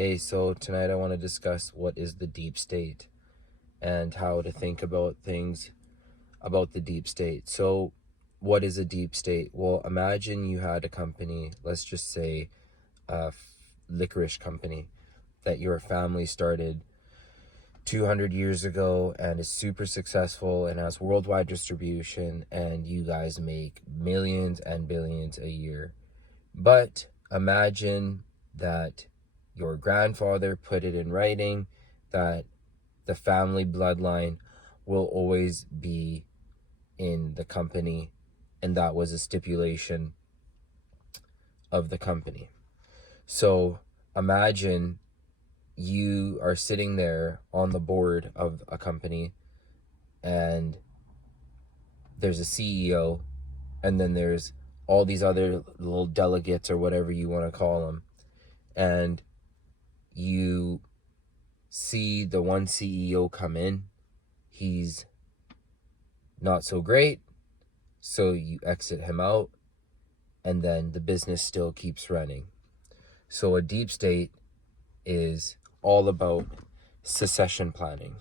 Hey, so tonight I want to discuss what is the deep state and how to think about things about the deep state. So, what is a deep state? Well, imagine you had a company, let's just say a licorice company that your family started 200 years ago and is super successful and has worldwide distribution, and you guys make millions and billions a year. But imagine that your grandfather put it in writing that the family bloodline will always be in the company, and that was a stipulation of the company. So imagine you are sitting there on the board of a company, and there's a CEO, and then there's all these other little delegates or whatever you want to call them, and you see the one CEO come in. He's not so great, so you exit him out, and then the business still keeps running. So a deep state is all about succession planning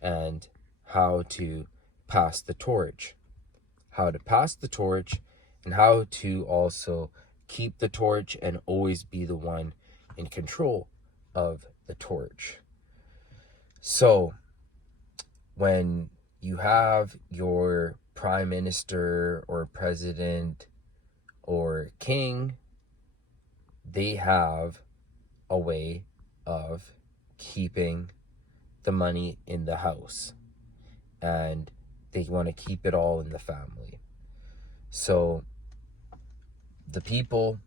and how to pass the torch. How to pass the torch and how to also keep the torch and always be the one in control of the torch. So when you have your prime minister or president or king, they have a way of keeping the money in the house, and they want to keep it all in the family. So the people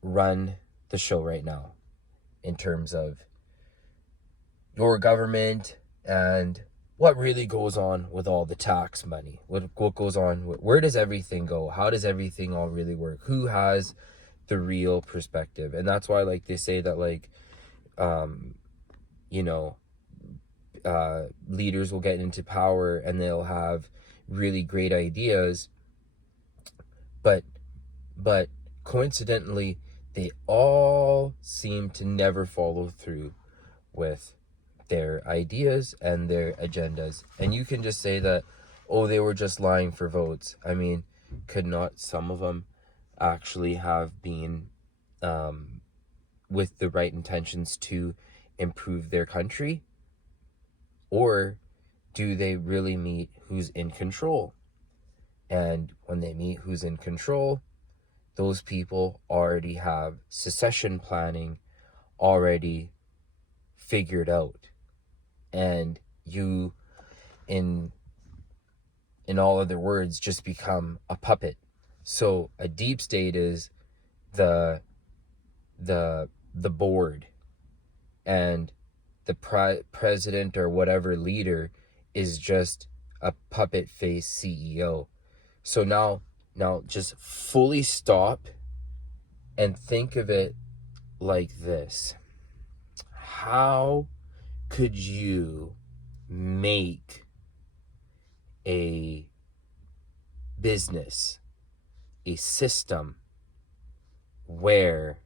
run the show right now in terms of your government and what really goes on with all the tax money. What goes on? Where does everything go? How does everything all really work? Who has the real perspective? And that's why, like, they say that, like, leaders will get into power and they'll have really great ideas, but coincidentally, they all seem to never follow through with their ideas and their agendas. And you can just say that, oh, they were just lying for votes. I mean, could not some of them actually have been with the right intentions to improve their country? Or do they really meet who's in control? And when they meet who's in control, those people already have succession planning already figured out. And you, in all other words, just become a puppet. So a deep state is the board, and the president or whatever leader is just a puppet face CEO. So now just fully stop and think of it like this. How could you make a business, a system where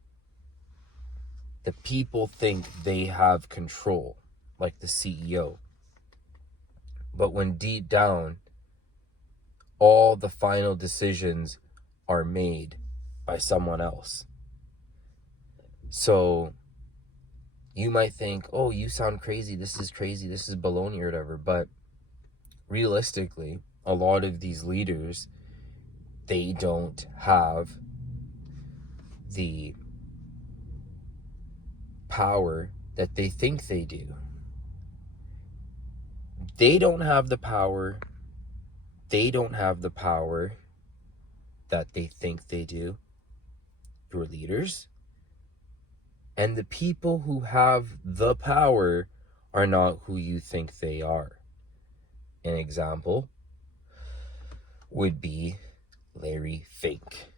the people think they have control, like the CEO, but when deep down all the final decisions are made by someone else? So you might think, oh, you sound crazy, this is baloney or whatever, but realistically, a lot of these leaders, they don't have the power that they think they do. They don't have the power. They don't have the power that they think they do, your leaders. And the people who have the power are not who you think they are. An example would be Larry Fink,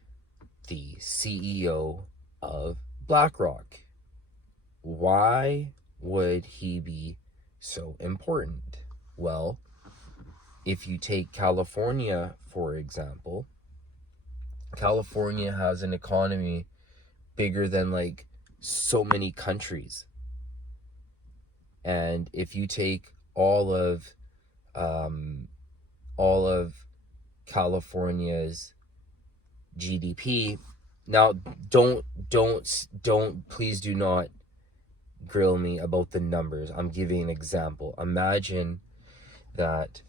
the CEO of BlackRock. Why would he be so important? Well, if you take California, for example, California has an economy bigger than like so many countries. And if you take all of California's GDP, now don't please do not grill me about the numbers. I'm giving an example. Imagine that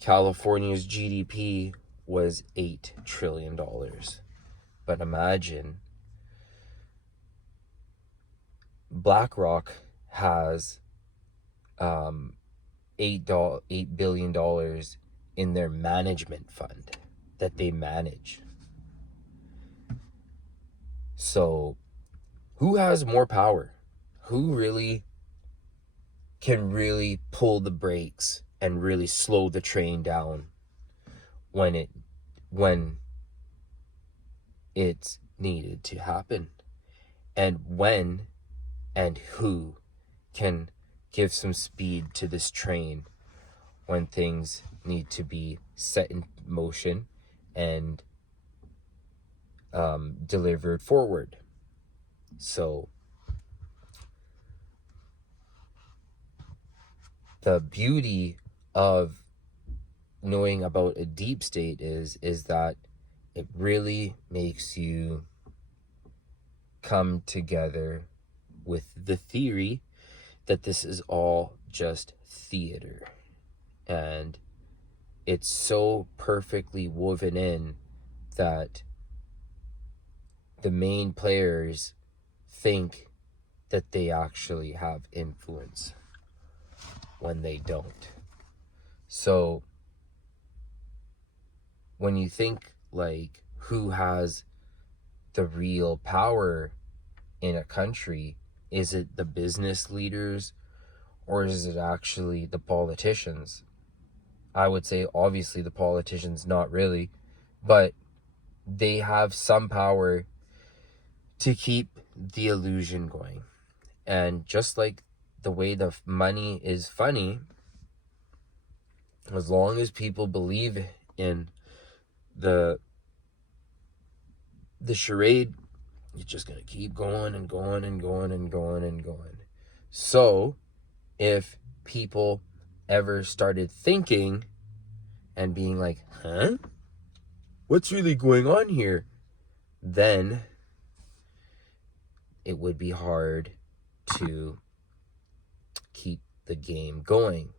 California's GDP was $8 trillion. But imagine BlackRock has $8 billion in their management fund that they manage. So who has more power? Who really can really pull the brakes and really slow the train down when it's needed to happen? And when and who can give some speed to this train when things need to be set in motion and delivered forward? So the beauty of knowing about a deep state is that it really makes you come together with the theory that this is all just theater. And it's so perfectly woven in that the main players think that they actually have influence when they don't. So when you think like who has the real power in a country, is it the business leaders or is it actually the politicians? I would say obviously the politicians, not really, but they have some power to keep the illusion going. And just like the way the money is funny, as long as people believe in the charade, it's just going to keep going and going and going and going and going. So if people ever started thinking and being like, huh? What's really going on here? Then it would be hard to keep the game going.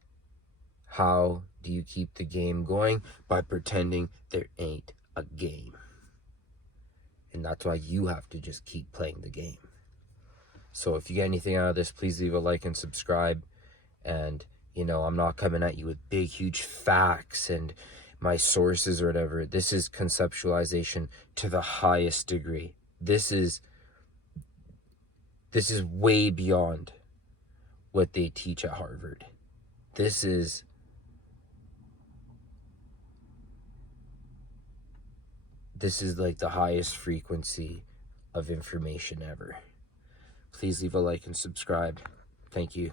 How do you keep the game going? By pretending there ain't a game. And that's why you have to just keep playing the game. So if you get anything out of this, please leave a like and subscribe. And, I'm not coming at you with big, huge facts and my sources or whatever. This is conceptualization to the highest degree. This is way beyond what they teach at Harvard. This is like the highest frequency of information ever. Please leave a like and subscribe. Thank you.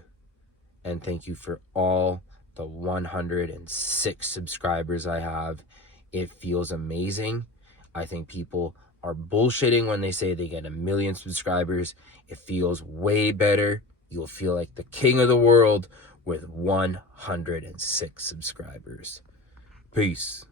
And thank you for all the 106 subscribers I have. It feels amazing. I think people are bullshitting when they say they get 1 million subscribers. It feels way better. You'll feel like the king of the world with 106 subscribers. Peace.